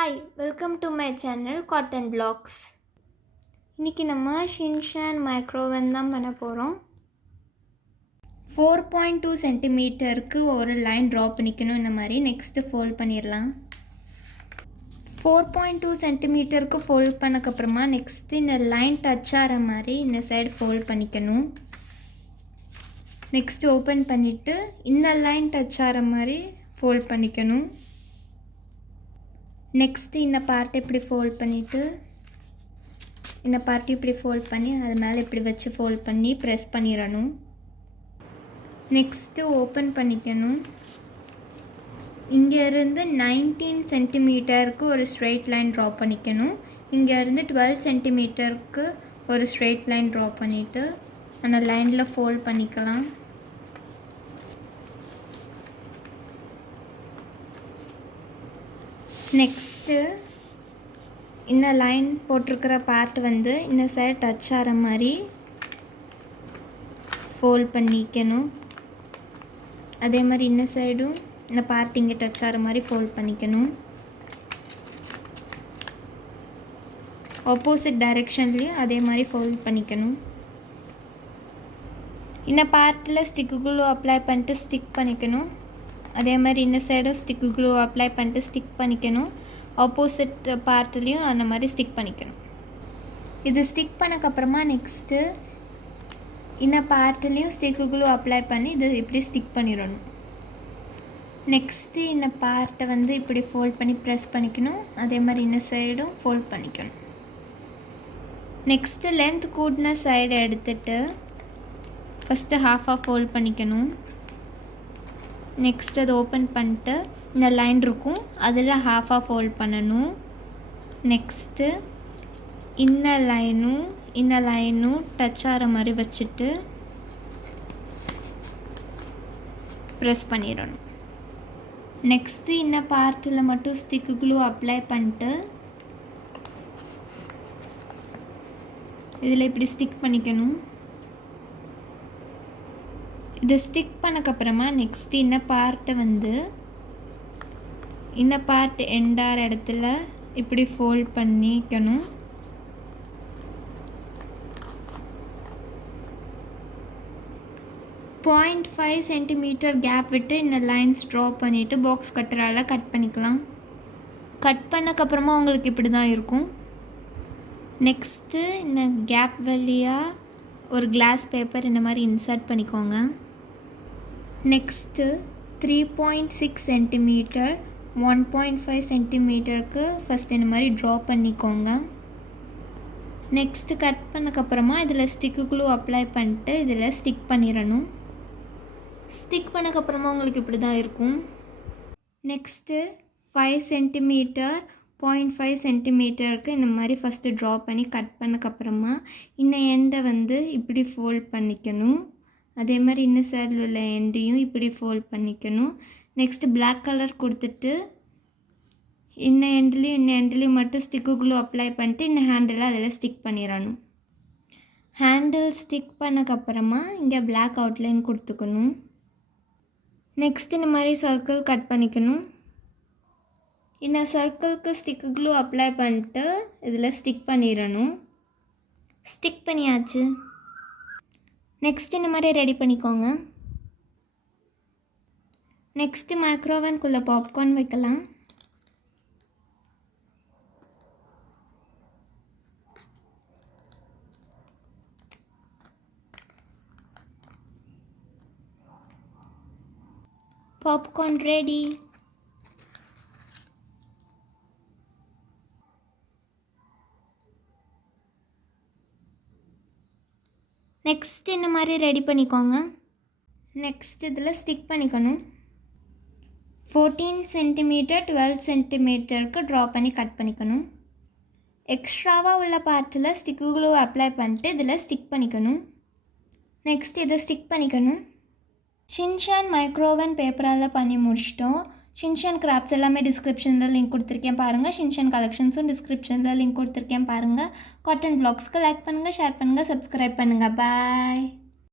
Hi, welcome to my channel cotton blocks. இன்றைக்கி நம்ம Shinchan micro oven தான் பண்ண போகிறோம். 4.2 சென்டிமீட்டருக்கு ஒரு லைன் ட்ரா பண்ணிக்கணும். இந்த மாதிரி நெக்ஸ்ட்டு ஃபோல்ட் பண்ணிடலாம். 4.2 சென்டிமீட்டருக்கு ஃபோல்ட் பண்ணக்கப்புறமா நெக்ஸ்ட்டு இந்த லைன் டச் ஆகிற மாதிரி இந்த சைடு ஃபோல்ட் பண்ணிக்கணும். நெக்ஸ்ட்டு ஓப்பன் பண்ணிவிட்டு இந்த லைன் டச் ஆகிற மாதிரி ஃபோல்ட் பண்ணிக்கணும். நெக்ஸ்ட்டு இந்த பார்ட்டை இப்படி ஃபோல்ட் பண்ணிவிட்டு இந்த பார்ட்டி இப்படி ஃபோல்ட் பண்ணி அது மேலே இப்படி வச்சு ஃபோல்ட் பண்ணி ப்ரெஸ் பண்ணிடணும். நெக்ஸ்ட்டு ஓப்பன் பண்ணிக்கணும். இங்கேருந்து 19 சென்டிமீட்டருக்கு ஒரு ஸ்ட்ரெயிட் லைன் ட்ரா பண்ணிக்கணும். இங்கேருந்து 12 சென்டிமீட்டருக்கு ஒரு ஸ்ட்ரெயிட் லைன் ட்ரா பண்ணிவிட்டு அந்த லைனில் ஃபோல்ட் பண்ணிக்கலாம். நெக்ஸ்ட்டு இந்த லைன் போட்டிருக்கிற பார்ட் வந்து இந்த சைடு டச் ஆகிற மாதிரி ஃபோல்ட் பண்ணிக்கணும். அதே மாதிரி இந்த சைடும் இந்த பார்ட் இங்கே டச் ஆகிற மாதிரி ஃபோல்ட் பண்ணிக்கணும். ஆப்போசிட் டைரெக்ஷன்லேயும் அதே மாதிரி ஃபோல்ட் பண்ணிக்கணும். இந்த பார்ட்டில் ஸ்டிக்கு க்ளூ அப்ளை பண்ணிட்டு ஸ்டிக் பண்ணிக்கணும். அதே மாதிரி இந்த சைடும் ஸ்டிக்கு க்ளூ அப்ளை பண்ணிட்டு ஸ்டிக் பண்ணிக்கணும். ஆப்போசிட் பார்ட்லேயும் அந்த மாதிரி ஸ்டிக் பண்ணிக்கணும். இது ஸ்டிக் பண்ணக்கப்புறமா நெக்ஸ்ட்டு இந்த பார்ட்லேயும் ஸ்டிக்கு க்ளூ அப்ளை பண்ணி இது இப்படி ஸ்டிக் பண்ணிடணும். நெக்ஸ்ட்டு இந்த பார்ட்டை வந்து இப்படி ஃபோல்ட் பண்ணி ப்ரெஸ் பண்ணிக்கணும். அதே மாதிரி இந்த சைடும் ஃபோல்ட் பண்ணிக்கணும். நெக்ஸ்ட்டு லென்த் கூட்டின சைடை எடுத்துகிட்டு ஃபஸ்ட்டு ஹாஃபாக ஃபோல்ட் பண்ணிக்கணும். நெக்ஸ்ட் அது ஓப்பன் பண்ணிட்டு இந்த லைன் இருக்கும் அதில் ஹாஃபாக ஃபோல்ட் பண்ணணும். நெக்ஸ்ட்டு இந்த லைனும் டச் ஆகிற மாதிரி வச்சுட்டு ப்ரெஸ் பண்ணிடணும். நெக்ஸ்ட்டு இந்த பார்ட்டில் மட்டும் ஸ்டிக்கு க்ளூ அப்ளை பண்ணிட்டு இதில் இப்படி ஸ்டிக் பண்ணிக்கணும். இது ஸ்டிக் பண்ணக்கப்புறமா நெக்ஸ்ட்டு இந்த பார்ட்டை வந்து இந்த பார்ட் எண்டார இடத்துல இப்படி ஃபோல்ட் பண்ணிக்கணும். .5 சென்டிமீட்டர் கேப் விட்டு இந்த லைன்ஸ் ட்ரா பண்ணிவிட்டு பாக்ஸ் கட்டரால் கட் பண்ணிக்கலாம். கட் பண்ணக்கப்புறமா உங்களுக்கு இப்படி தான் இருக்கும். நெக்ஸ்ட்டு இந்த கேப் வழியாக ஒரு கிளாஸ் பேப்பர் இந்த மாதிரி இன்சர்ட் பண்ணிக்கோங்க. நெக்ஸ்ட்டு 3.6 சென்டிமீட்டர் 1.5 சென்டிமீட்டருக்கு ஃபஸ்ட் இந்த மாதிரி ட்ரா பண்ணிக்கோங்க. நெக்ஸ்ட்டு கட் பண்ணக்கப்புறமா இதில் ஸ்டிக்கு க்ளூ அப்ளை பண்ணிட்டு இதில் ஸ்டிக் பண்ணிடணும். ஸ்டிக் பண்ணக்கப்புறமா உங்களுக்கு இப்படி தான் இருக்கும். நெக்ஸ்ட்டு 5 சென்டிமீட்டர் 0.5 சென்டிமீட்டருக்கு இந்த மாதிரி ஃபஸ்ட்டு ட்ரா பண்ணி கட் பண்ணக்கப்புறமா இந்த எண்டை வந்து இப்படி ஃபோல்ட் பண்ணிக்கணும். அதே மாதிரி இன்னும் சைடில் உள்ள எண்டையும் இப்படி ஃபோல்ட் பண்ணிக்கணும். நெக்ஸ்ட்டு பிளாக் கலர் கொடுத்துட்டு இந்த எண்ட்லேயும் மட்டும் ஸ்டிக்கு க்ளூ அப்ளை பண்ணிட்டு இந்த ஹேண்டில் அதில் ஸ்டிக் பண்ணிடணும். ஹேண்டில் ஸ்டிக் பண்ணக்கப்புறமா இங்கே பிளாக் அவுட்லைன் கொடுத்துக்கணும். நெக்ஸ்ட் இந்த மாதிரி சர்க்கிள் கட் பண்ணிக்கணும். இந்த சர்க்கிளுக்கு ஸ்டிக்கு க்ளூ அப்ளை பண்ணிட்டு இதில் ஸ்டிக் பண்ணிடணும். ஸ்டிக் பண்ணியாச்சு. நெக்ஸ்ட் இந்த மாதிரி ரெடி பண்ணிக்கோங்க. நெக்ஸ்ட்டு மைக்ரோவனுக்குள்ளே பாப்கார்ன் வைக்கலாம். Popcorn ready. நெக்ஸ்ட் இந்த மாதிரி ரெடி பண்ணிக்கோங்க. நெக்ஸ்ட் இதில் ஸ்டிக் பண்ணிக்கணும். 14 சென்டிமீட்டர் 12 சென்டிமீட்டருக்கு ட்ரா பண்ணி கட் பண்ணிக்கணும். எக்ஸ்ட்ராவாக உள்ள பார்ட்டில் ஸ்டிக்கு க்ளூ அப்ளை பண்ணிட்டு இதில் ஸ்டிக் பண்ணிக்கணும். நெக்ஸ்ட் இதை ஸ்டிக் பண்ணிக்கணும். ஷின்ஷான் மைக்ரோவன் பேப்பரால் பண்ணி முடிச்சிட்டோம். ஷின்ஷான் கிராஃப்ட்ஸ் எல்லாமே டிஸ்கிரிப்ஷனில் லிங்க் கொடுத்துருக்கேன் பாருங்கள். ஷின்ஷான் கலெக்ஷன்ஸும் டிஸ்கிரிப்ஷனில் லிங்க் கொடுத்துருக்கேன் பாருங்கள். காட்டன் பிளாக்ஸ்க்கு லைக் பண்ணுங்கள், ஷேர் பண்ணுங்கள், சப்ஸ்கிரைப் பண்ணுங்கள். பாய்.